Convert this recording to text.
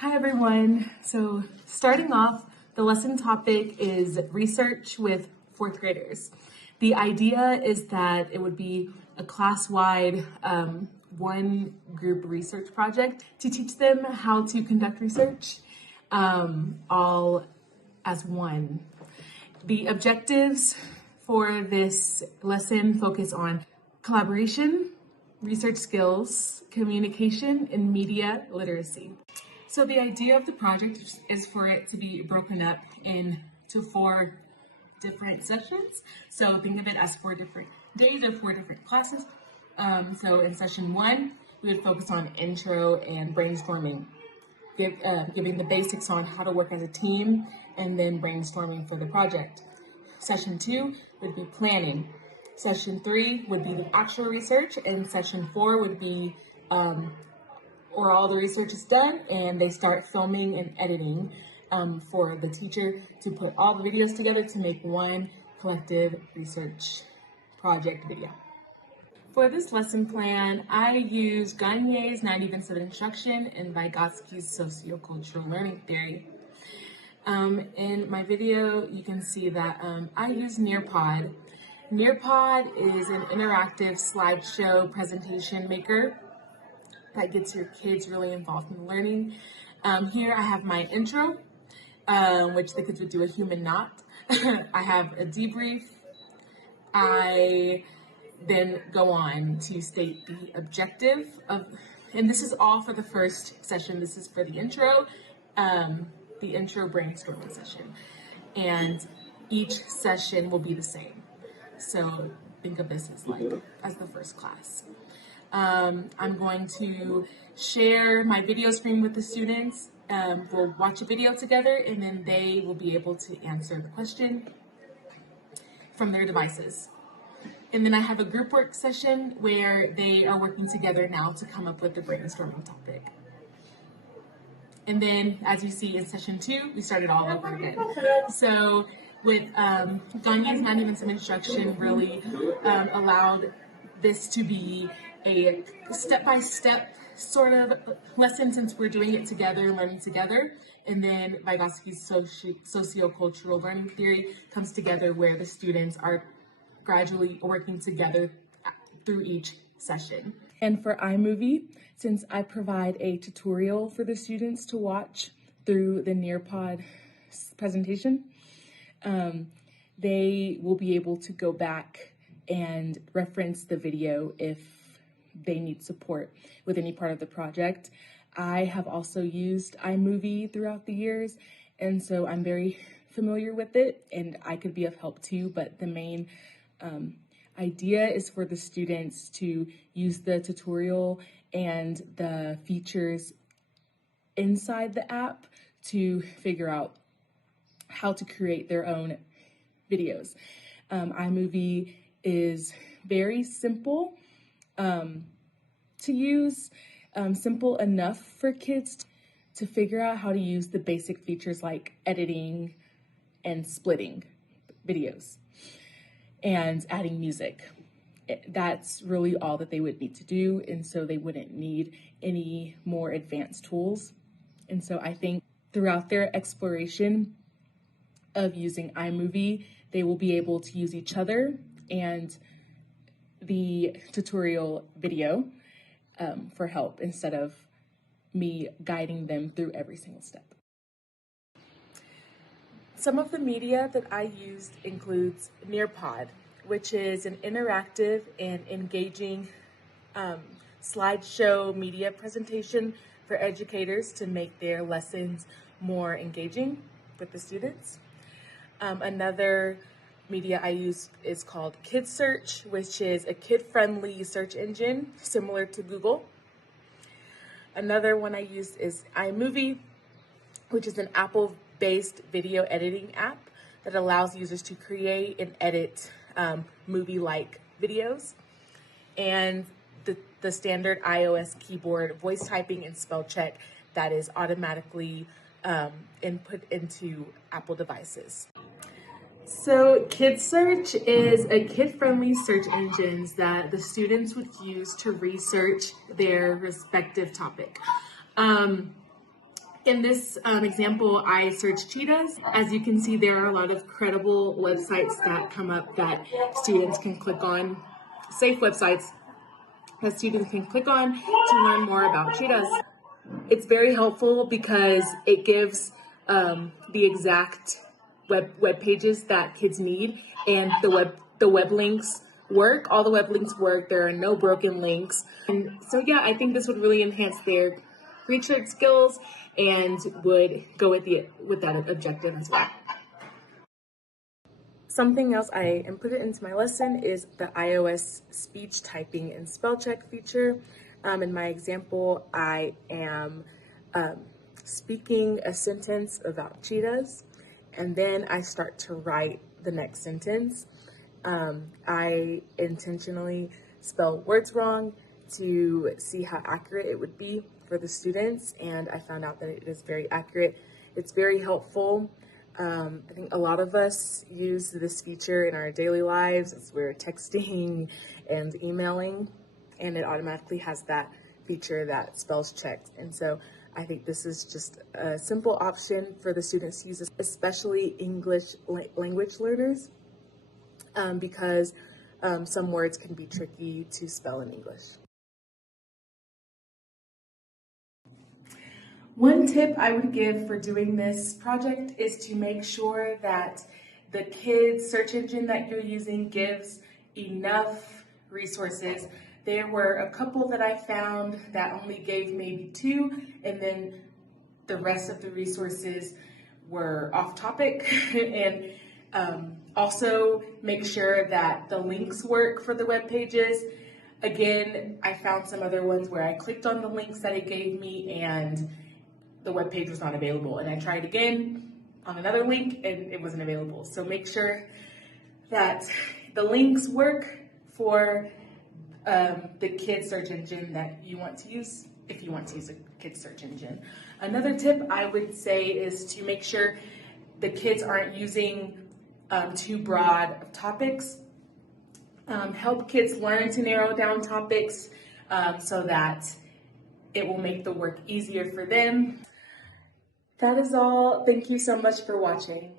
Hi everyone. So starting off, the lesson topic is research with fourth graders. The idea is that it would be a class-wide one group research project to teach them how to conduct research all as one. The objectives for this lesson focus on collaboration, research skills, communication, and media literacy. So the idea of the project is for it to be broken up into 4 different sessions. So think of it as 4 different days or 4 different classes. So in session 1, we would focus on intro and brainstorming, giving the basics on how to work as a team, and then brainstorming for the project. Session 2 would be planning. Session 3 would be the actual research, and session 4 would be where all the research is done and they start filming and editing for the teacher to put all the videos together to make one collective research project video. For this lesson plan, I use Gagne's 9 Events of Instruction and Vygotsky's Sociocultural Learning Theory. In my video, you can see that I use Nearpod. Nearpod is an interactive slideshow presentation maker that gets your kids really involved in learning. Here I have my intro, which the kids would do a human knot. I have a debrief. I then go on to state the objective of, and this is all for the first session. This is for the intro brainstorming session. And each session will be the same. So think of this as the first class. I'm going to share my video screen with the students. We'll watch a video together and then they will be able to answer the question from their devices. And then I have a group work session where they are working together now to come up with the brainstorming topic. And then, as you see in session 2, we started all over again. So with Gagne's 9 Events of Instruction really allowed this to be a step-by-step sort of lesson since we're doing it together, learning together. And then Vygotsky's Sociocultural Learning Theory comes together where the students are gradually working together through each session. And for iMovie, since I provide a tutorial for the students to watch through the Nearpod presentation, they will be able to go back and reference the video if they need support with any part of the project. I have also used iMovie throughout the years, and so I'm very familiar with it, and I could be of help too, but the main idea is for the students to use the tutorial and the features inside the app to figure out how to create their own videos. iMovie is very simple to use, simple enough for kids to figure out how to use the basic features like editing and splitting videos and adding music. That's really all that they would need to do, and so they wouldn't need any more advanced tools. And so I think throughout their exploration of using iMovie, they will be able to use each other and the tutorial video for help instead of me guiding them through every single step. Some of the media that I used includes Nearpod, which is an interactive and engaging slideshow media presentation for educators to make their lessons more engaging with the students. Another media I use is called KidSearch, which is a kid-friendly search engine similar to Google. Another one I use is iMovie, which is an Apple-based video editing app that allows users to create and edit movie-like videos. And the standard iOS keyboard voice typing and spell check that is automatically input into Apple devices. So KidSearch is a kid-friendly search engine that the students would use to research their respective topic. In this example, I searched cheetahs. As you can see, there are a lot of credible websites that come up that students can click on, safe websites that students can click on to learn more about cheetahs. It's very helpful because it gives the exact web pages that kids need, and the web links work. All the web links work. There are no broken links, and so yeah, I think this would really enhance their research skills and would go with that objective as well. Something else I inputted into my lesson is the iOS speech typing and spell check feature. In my example, I am speaking a sentence about cheetahs, and then I start to write the next sentence. I intentionally spell words wrong to see how accurate it would be for the students, and I found out that it is very accurate. It's very helpful. I think a lot of us use this feature in our daily lives as we're texting and emailing, and it automatically has that feature that spells checked. And so I think this is just a simple option for the students to use, especially English language learners, because some words can be tricky to spell in English. One tip I would give for doing this project is to make sure that the kids search engine that you're using gives enough resources. There were a couple that I found that only gave maybe 2, and then the rest of the resources were off topic. And also make sure that the links work for the web pages. Again, I found some other ones where I clicked on the links that it gave me and the web page was not available, and I tried again on another link and it wasn't available. So make sure that the links work for the kids search engine that you want to use, if you want to use a kids search engine. Another tip I would say is to make sure the kids aren't using too broad of topics. Help kids learn to narrow down topics so that it will make the work easier for them. That is all. Thank you so much for watching.